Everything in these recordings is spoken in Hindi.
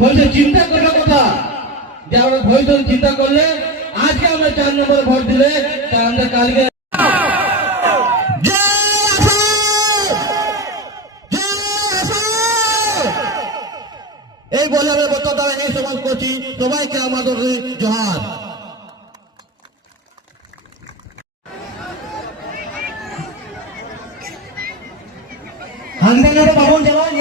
ভবিষ্যৎ চিন্তা করার কথা যে আমরা ভবিষ্যৎ চিন্তা করলে আজকে আমরা 4 নম্বর ভোট দিলে তা আমরা কালকে এই বলে আমি বক্তব্য এই সমাজ করছি। সবাইকে আমাদের জোহার। হান্দানের পাবন জওয়ান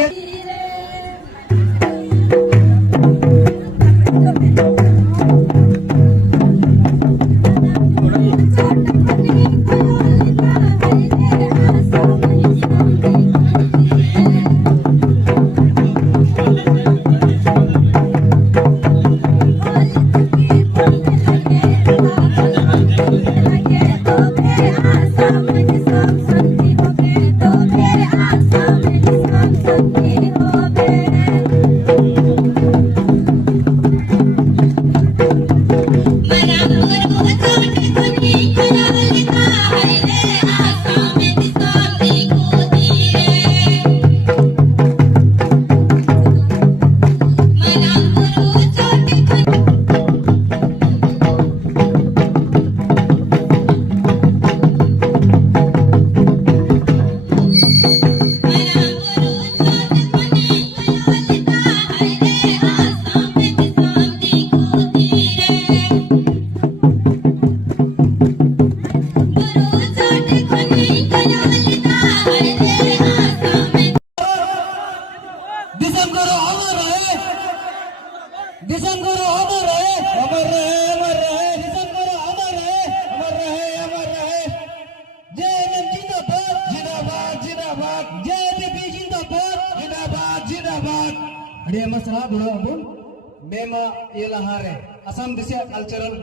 असम दिशा कल्चरल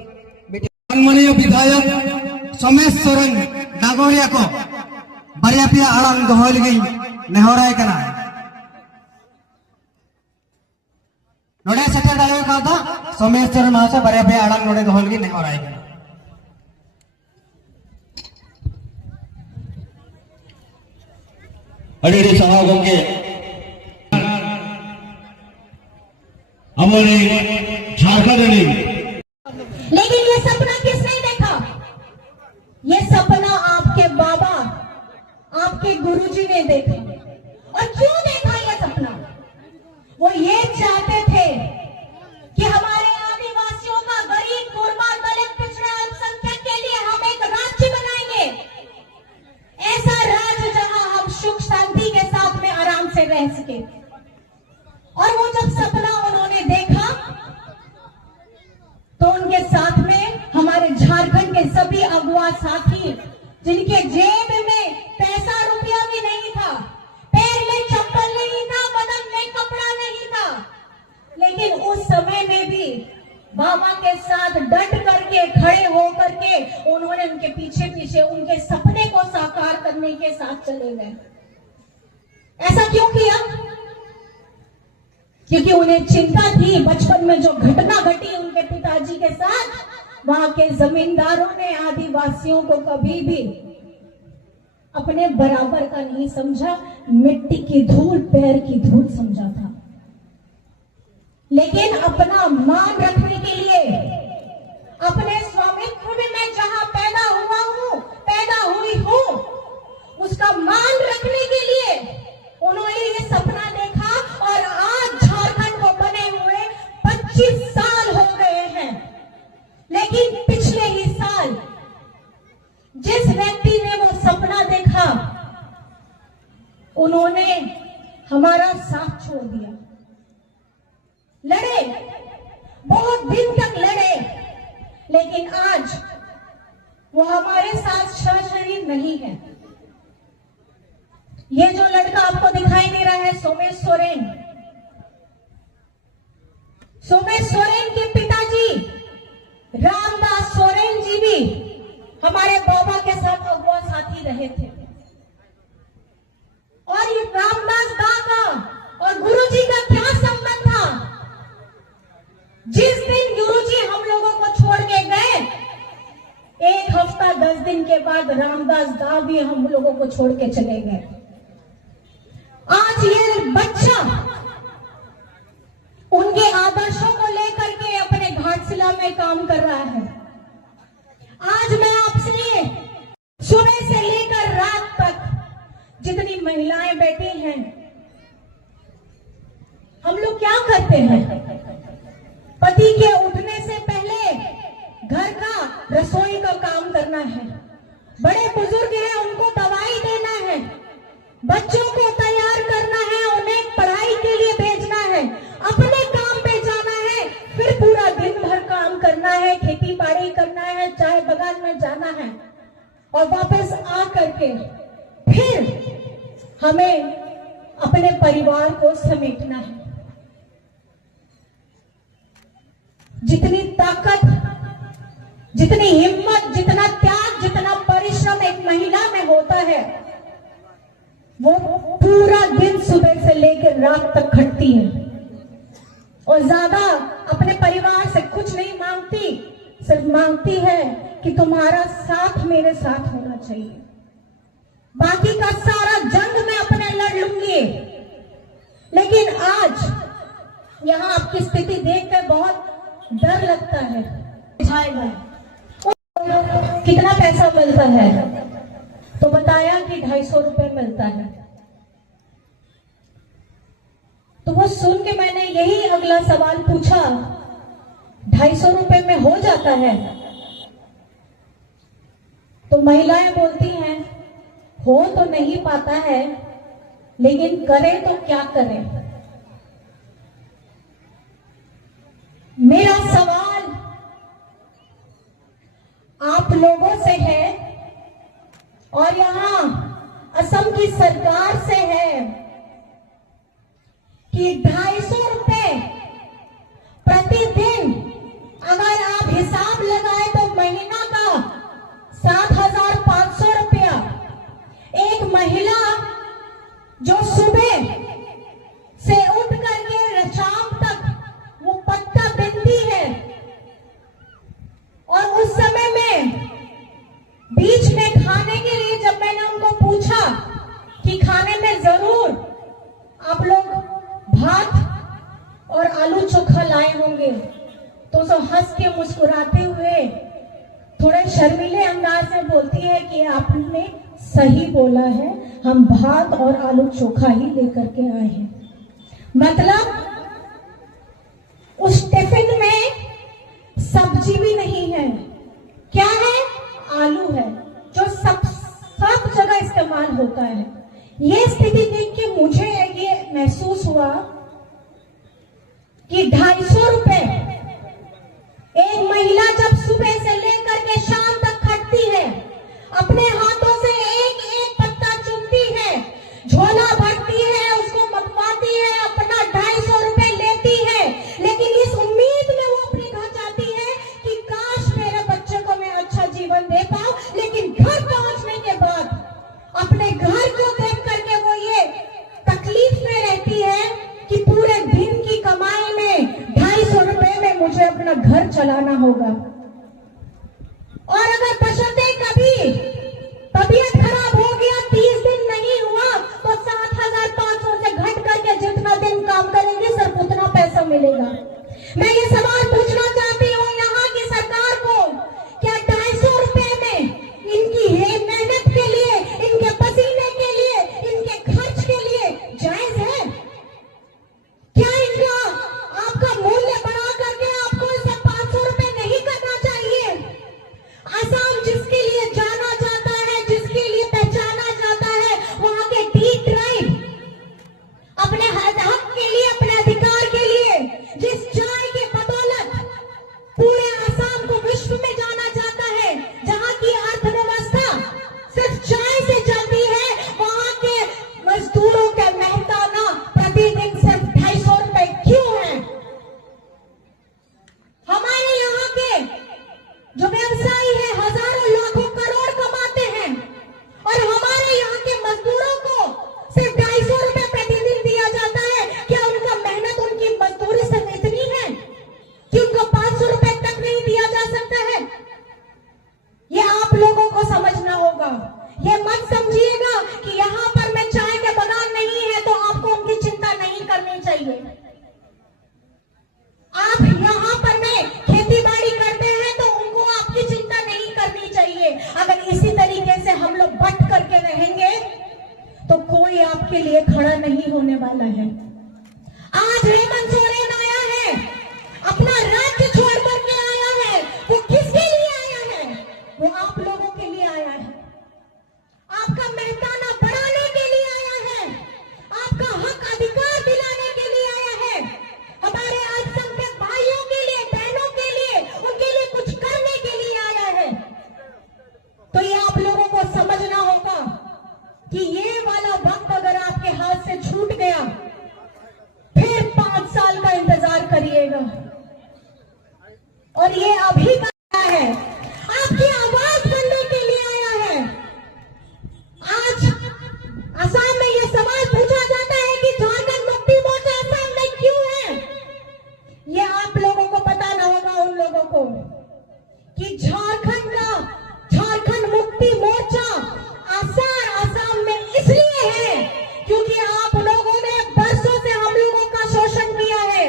माननीय विधायक सोमेश सोरेन नागोरिया को बारिया पिया आड़ांग दोहल गई नेहराय कना नोडे सेटर दाड़े का था सोमेश सोरेन महाशय बारिया पिया आड़ांग नोडे दोहल गई नेहराय कना अड़ी सभा के हमारे झारखंड में। लेकिन ये सपना किसने देखा? ये सपना आपके बाबा, आपके गुरुजी ने देखा। और क्यों देखा ये सपना? वो ये चाहते थे कि हमारे आदिवासियों का, गरीब, गुरबा, दलित, पिछड़ा, अल्पसंख्यक के लिए हम एक राज्य बनाएंगे। ऐसा राज्य जहां हम सुख शांति के साथ में आराम से रह सके। और वो जब सपना उन्होंने देखा तो उनके साथ में हमारे झारखंड के सभी अगुआ साथी, जिनके जेब में पैसा रुपया भी नहीं था, पैर में चप्पल नहीं था, बदन में कपड़ा नहीं था, लेकिन उस समय में भी बाबा के साथ डट करके, खड़े होकर के उन्होंने उनके पीछे पीछे उनके सपने को साकार करने के साथ चले गए। ऐसा क्यों किया? क्योंकि उन्हें चिंता थी बचपन में जो घटना घटी उनके पिताजी के साथ, वहां के जमींदारों ने आदिवासियों को कभी भी अपने बराबर का नहीं समझा, मिट्टी की धूल, पैर की धूल समझा था। लेकिन अपना मान रखने के लिए, अपने स्वामित्व में मैं जहां पैदा हुआ हूं, पैदा हुई हूं, उसका मान रखने के लिए उन्होंने ये सपना देखा। और आज झारखंड को बने हुए 25 साल हो गए हैं, लेकिन पिछले ही साल जिस व्यक्ति ने वो सपना देखा, उन्होंने हमारा साथ छोड़ दिया। लड़े, बहुत दिन तक लड़े, लेकिन आज वो हमारे साथ शरीर नहीं है। ये जो लड़का आपको दिखाई दे रहा है, सोमेश सोरेन, सोमेश सोरेन के पिताजी रामदास सोरेन जी भी हफ्ता 10 दिन के बाद रामदास दा भी हम लोगों को छोड़ के चले गए। आज ये बच्चा उनके आदर्शों को लेकर के अपने घाटशिला में काम कर रहा है। आज मैं आपसे सुबह से लेकर रात तक जितनी महिलाएं बैठी हैं, हम लोग क्या करते हैं? पति के उठने से पहले घर का रसोई का काम करना है, बड़े बुजुर्ग हैं उनको दवाई देना है, बच्चों को तैयार करना है, उन्हें पढ़ाई के लिए भेजना है, अपने काम पे जाना है, फिर पूरा दिन भर काम करना है, खेती बाड़ी करना है, चाय बागान में जाना है और वापस आ करके फिर हमें अपने परिवार को समेटना है। जितनी ताकत, जितनी हिम्मत, जितना त्याग, जितना परिश्रम एक महिला में होता है, वो पूरा दिन सुबह से लेकर रात तक खटती है और ज्यादा अपने परिवार से कुछ नहीं मांगती, सिर्फ मांगती है कि तुम्हारा साथ मेरे साथ होना चाहिए, बाकी का सारा जंग मैं अपने लड़ लूंगी। लेकिन आज यहाँ आपकी स्थिति देखकर बहुत डर लगता है। कितना पैसा मिलता है? तो बताया कि 250 रुपए मिलता है। तो वो सुन के मैंने यही अगला सवाल पूछा, 250 रुपए में हो जाता है? तो महिलाएं बोलती हैं हो तो नहीं पाता है, लेकिन करें तो क्या करें। मेरा सवाल आप लोगों से है और यहाँ असम की सरकार से है कि 250 रुपए प्रतिदिन अगर आप हिसाब लगाए तो महीना का 7,500 रुपया। एक महिला जो सुबह से उठ करके शाम तक वो पत्ता बिनती है और उस समय में बीच में खाने के लिए जब मैंने उनको पूछा कि खाने में जरूर आप लोग भात और आलू चोखा लाए होंगे, तो जो हंस के मुस्कुराते हुए थोड़े शर्मीले अंदाज में बोलती है कि आपने सही बोला है, हम भात और आलू चोखा ही लेकर के आए हैं। मतलब उस टिफिन में सब्जी भी नहीं है, क्या है? आलू है, जो सब जगह इस्तेमाल होता है। ये स्थिति देख के मुझे ये महसूस हुआ कि 250 रुपए एक महिला जब सुबह से लेकर के शाम तक खटती है, अपने हाथों से एक एक पत्ता चुनती है, झोला भरती है, उसको मपवाती है, अपना 250 रुपए लेती है, लेकिन इस उम्मीद में वो अपने घर जाती है कि काश मेरे बच्चे को मैं अच्छा जीवन दे पाऊं। लेकिन घर पहुंचने के बाद अपने घर को देख करके वो ये तकलीफ में रहती है कि पूरे दिन की कमाई में 250 रुपए में मुझे अपना घर चलाना होगा। और अगर बशर्ते कभी होगा। ये मत समझिएगा कि यहाँ पर मैं चाय के बगान नहीं है तो आपको उनकी चिंता नहीं करनी चाहिए। आप यहाँ पर में खेती बाड़ी करते हैं तो उनको आपकी चिंता नहीं करनी चाहिए। अगर इसी तरीके से हम लोग बट करके रहेंगे तो कोई आपके लिए खड़ा नहीं होने वाला है। आज हेमंत सोरेन आया है, अपना राज्य छोड़ करके आया है। वो किसके लिए आया है? वो आप लोगों के लिए आया है। आपका मेहताना बढ़ाने के लिए आया है, आपका हक अधिकार दिलाने के लिए आया है, हमारे अल्पसंख्यक भाइयों के लिए, बहनों के लिए, उनके लिए कुछ करने के लिए आया है। तो ये आप लोगों को समझना होगा कि ये वाला वक्त अगर आपके हाथ से छूट गया फिर 5 साल का इंतजार करिएगा। और ये अभी का है, आपकी आवाज सुनने के लिए आया है। आज असम में ये सवाल पूछा जाता है कि झारखंड मुक्ति मोर्चा असम में क्यों है। ये आप लोगों को पता ना होगा उन लोगों को कि झारखंड मुक्ति मोर्चा असम में इसलिए है क्योंकि आप लोगों ने बरसों से हम लोगों का शोषण किया है।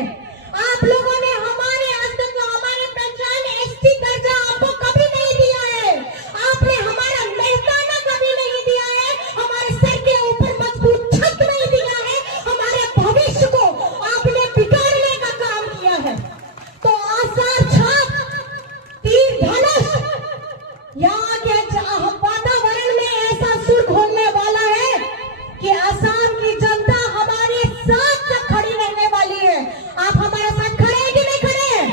आप लोगों ने हमारे अस्तित्व, हमारे पहचान, एसटी दर्जा आपको कभी नहीं दिया है। आपने हमारा मेहताना कभी नहीं दिया है, हमारे सर के ऊपर मजबूत छत नहीं दिया है, हमारे भविष्य को आपने बिगाड़ने का काम किया है। तो आसार छाप, तीर धनुष, यहाँ के वातावरण में ऐसा सुर घोलने वाला है कि असम की जनता हमारे साथ खड़ी रहने वाली है। आप हमारे साथ खड़े हैं कि नहीं खड़े हैं?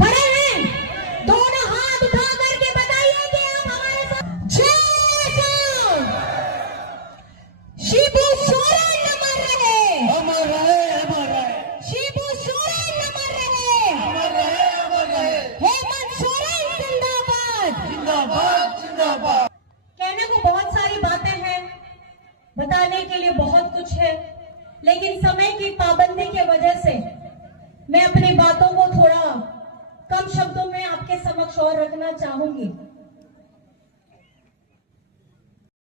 खड़े हैं? दोनों हाथ उठा करके बताइए कि आप हमारे साथ। जय श्याम। शिबू सोरेन न मर रहे, अमर रहे, अमर रहे, शिबू सोरेन न मर रहे, अमर रहे, अमर रहे। हेमंत सोरेन जिंदाबाद। जिंदाबाद, जिंदाबाद। कहने को बहुत सारी बातें हैं, बताने के लिए बहुत कुछ है, लेकिन समय की पाबंदी के वजह से मैं अपनी बातों को थोड़ा कम शब्दों में आपके समक्ष और रखना चाहूंगी।